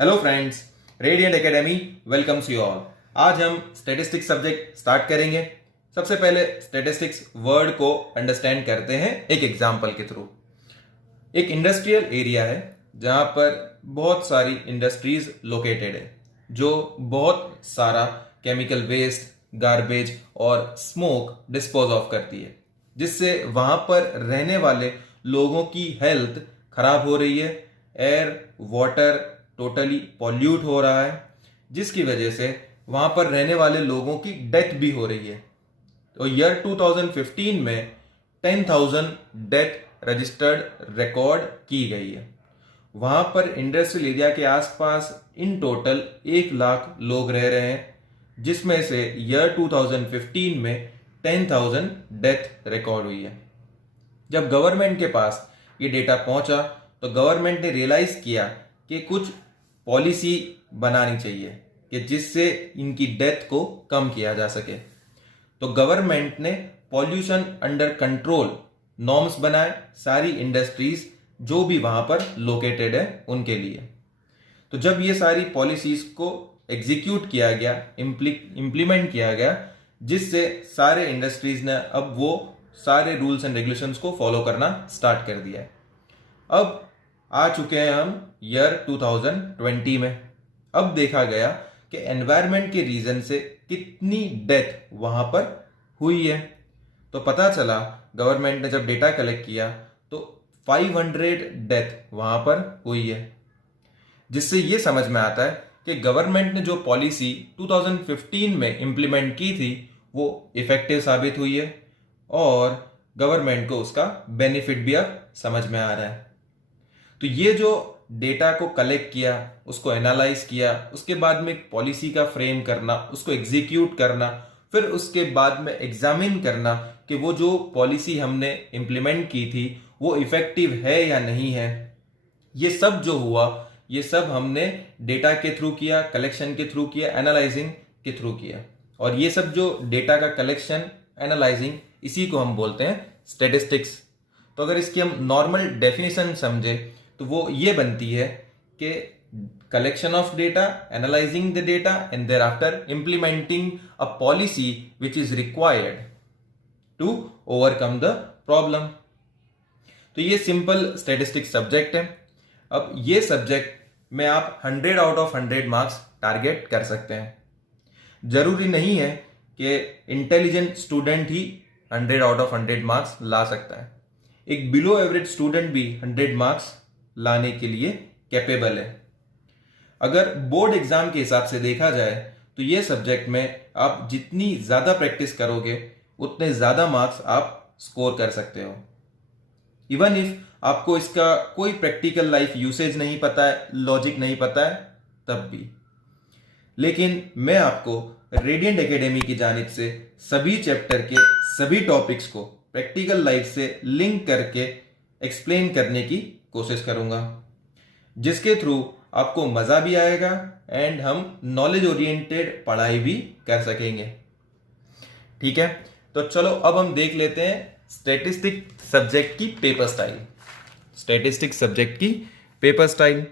Hello friends, radiant academy welcomes you all. आज हम statistics subject start करेंगे। सबसे पहले स्टैटिस्टिक्स वर्ड को अंडरस्टैंड करते हैं एक एग्जांपल के थ्रू। एक इंडस्ट्रियल एरिया है जहां पर बहुत सारी इंडस्ट्रीज लोकेटेड है जो बहुत सारा केमिकल वेस्ट, गार्बेज और स्मोक डिस्पोज ऑफ करती है, जिससे वहां पर रहने वाले लोगों की हेल्थ खराब हो रही है। एयर, वाटर टोटली पॉल्यूट हो रहा है, जिसकी वजह से वहां पर रहने वाले लोगों की डेथ भी हो रही है। तो ईयर 2015 में 10,000 डेथ रजिस्टर्ड रिकॉर्ड की गई है। वहां पर इंडस्ट्रियल एरिया के आसपास इन टोटल 1 लाख लोग रह रहे हैं, जिसमें से ईयर 2015 में 10,000 डेथ रिकॉर्ड हुई है। जब गवर्नमेंट के पास ये डेटा पहुंचा तो गवर्नमेंट ने रियलाइज किया कि कुछ पॉलिसी बनानी चाहिए कि जिससे इनकी डेथ को कम किया जा सके। तो गवर्नमेंट ने पॉल्यूशन अंडर कंट्रोल नॉर्म्स बनाए सारी इंडस्ट्रीज जो भी वहां पर लोकेटेड है उनके लिए। तो जब ये सारी पॉलिसीज को एग्जीक्यूट किया गया, इम्प्लीमेंट किया गया, जिससे सारे इंडस्ट्रीज ने अब वो सारे रूल्स एंड रेगुलेशंस को फॉलो करना स्टार्ट कर दिया है। अब आ चुके हैं हम ईयर 2020 में। अब देखा गया कि एनवायरनमेंट के रीजन से कितनी डेथ वहां पर हुई है। तो पता चला, गवर्नमेंट ने जब डेटा कलेक्ट किया तो 500 डेथ वहां पर हुई है, जिससे ये समझ में आता है कि गवर्नमेंट ने जो पॉलिसी 2015 में इंप्लीमेंट की थी वो इफेक्टिव साबित हुई है और गवर्नमेंट को उसका बेनिफिट भी अब समझ में आ रहा है। तो ये जो डेटा को कलेक्ट किया, उसको एनालाइज किया, उसके बाद में एक पॉलिसी का फ्रेम करना, उसको एग्जीक्यूट करना, फिर उसके बाद में एग्जामिन करना कि वो जो पॉलिसी हमने इंप्लीमेंट की थी वो इफेक्टिव है या नहीं है। ये सब जो हुआ, ये सब हमने डेटा के थ्रू किया, कलेक्शन के थ्रू किया, एनालाइजिंग के थ्रू किया। और ये सब जो डेटा का कलेक्शन, एनालाइजिंग, इसी को हम बोलते हैं स्टैटिस्टिक्स। तो अगर इसकी हम नॉर्मल डेफिनेशन समझे तो वो ये बनती है कि collection of data, analysing the data and thereafter implementing a policy which is required to overcome the problem. तो ये सिंपल स्टैटिस्टिक्स सब्जेक्ट है। अब ये सब्जेक्ट में आप 100 आउट ऑफ 100 मार्क्स टारगेट कर सकते हैं। जरूरी नहीं है कि इंटेलिजेंट स्टूडेंट ही 100 आउट ऑफ 100 मार्क्स ला सकता है। एक बिलो एवरेज स्टूडेंट भी 100 मार्क्स लाने के लिए कैपेबल है। अगर बोर्ड एग्जाम के हिसाब से देखा जाए तो ये सब्जेक्ट में आप जितनी ज्यादा प्रैक्टिस करोगे उतने ज्यादा मार्क्स आप स्कोर कर सकते हो। इवन इफ आपको इसका कोई प्रैक्टिकल लाइफ यूसेज नहीं पता है, लॉजिक नहीं पता है, तब भी। लेकिन मैं आपको रेडियंट एकेडमी की जानिब से सभी चैप्टर के सभी टॉपिक्स को प्रैक्टिकल लाइफ से लिंक करके एक्सप्लेन करने की कोशिश करूंगा, जिसके थ्रू आपको मजा भी आएगा एंड हम नॉलेज ओरिएंटेड पढ़ाई भी कर सकेंगे। ठीक है, तो चलो अब हम देख लेते हैं स्टैटिस्टिक सब्जेक्ट की पेपर स्टाइल। स्टैटिस्टिक सब्जेक्ट की पेपर स्टाइल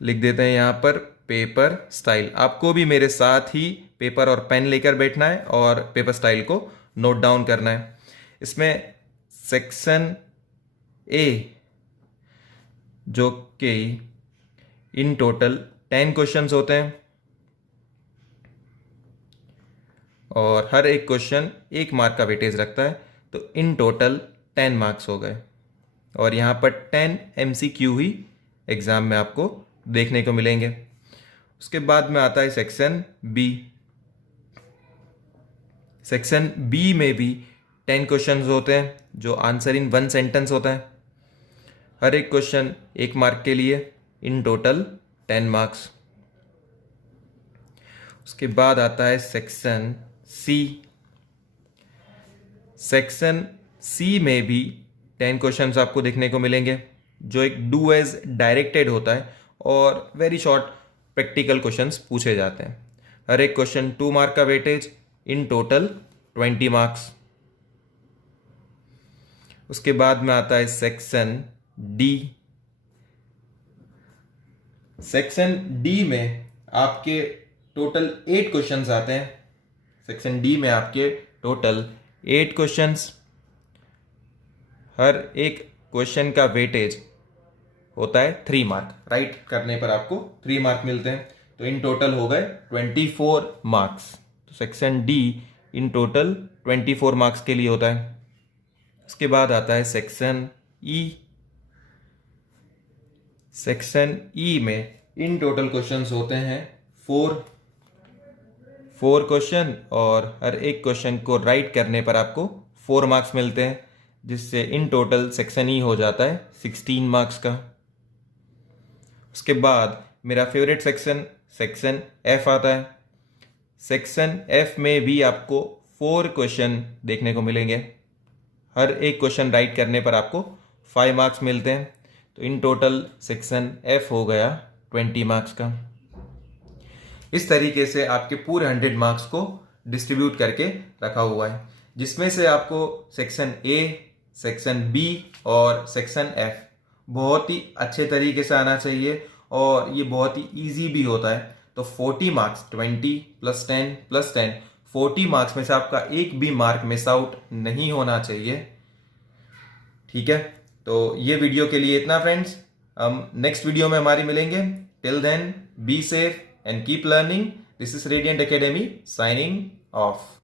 लिख देते हैं यहां पर, पेपर स्टाइल। आपको भी मेरे साथ ही पेपर और पेन लेकर बैठना है और पेपर स्टाइल को नोट डाउन करना है। इसमें सेक्शन ए, जो कि इन टोटल 10 क्वेश्चंस होते हैं और हर एक क्वेश्चन 1 मार्क का वेटेज रखता है, तो इन टोटल 10 मार्क्स हो गए। और यहां पर 10 MCQ ही एग्जाम में आपको देखने को मिलेंगे। उसके बाद में आता है सेक्शन बी। सेक्शन बी में भी 10 क्वेश्चंस होते हैं जो आंसर इन 1 सेंटेंस होता है। हर एक क्वेश्चन 1 मार्क के लिए, इन टोटल 10 मार्क्स। उसके बाद आता है सेक्शन सी। सेक्शन सी में भी 10 क्वेश्चंस आपको देखने को मिलेंगे जो एक डू एज डायरेक्टेड होता है और वेरी शॉर्ट प्रैक्टिकल क्वेश्चंस पूछे जाते हैं। हर एक क्वेश्चन 2 मार्क का वेटेज, इन टोटल 20 मार्क्स। उसके बाद में आता है सेक्शन डी। सेक्शन डी में आपके टोटल 8 क्वेश्चंस आते हैं। सेक्शन डी में आपके टोटल 8 क्वेश्चंस, हर एक क्वेश्चन का वेटेज होता है 3 मार्क। राइट करने पर आपको 3 मार्क मिलते हैं, तो इन टोटल हो गए 24 मार्क्स। तो section D in total 24 marks के लिए होता है। उसके बाद आता है सेक्शन ई। सेक्शन ई में इन टोटल क्वेश्चंस होते हैं 4 क्वेश्चन, और हर एक क्वेश्चन को राइट करने पर आपको 4 मार्क्स मिलते हैं, जिससे इन टोटल सेक्शन ई हो जाता है 16 मार्क्स का। उसके बाद मेरा फेवरेट सेक्शन एफ आता है। सेक्शन एफ में भी आपको 4 क्वेश्चन देखने को मिलेंगे। हर एक क्वेश्चन राइट करने पर आपको 5 मार्क्स मिलते हैं, तो इन टोटल सेक्शन एफ हो गया 20 मार्क्स का। इस तरीके से आपके पूरे 100 मार्क्स को डिस्ट्रीब्यूट करके रखा हुआ है, जिसमें से आपको सेक्शन ए, सेक्शन बी और सेक्शन एफ बहुत ही अच्छे तरीके से आना चाहिए, और ये बहुत ही इजी भी होता है। तो 40 मार्क्स 20 + 10 + 10 40 मार्क्स में से आपका एक भी मार्क मिस आउट नहीं होना चाहिए। ठीक है, तो ये वीडियो के लिए इतना फ्रेंड्स। हम नेक्स्ट वीडियो में हमारी मिलेंगे। Till then be safe and keep learning. This is Radiant Academy signing of.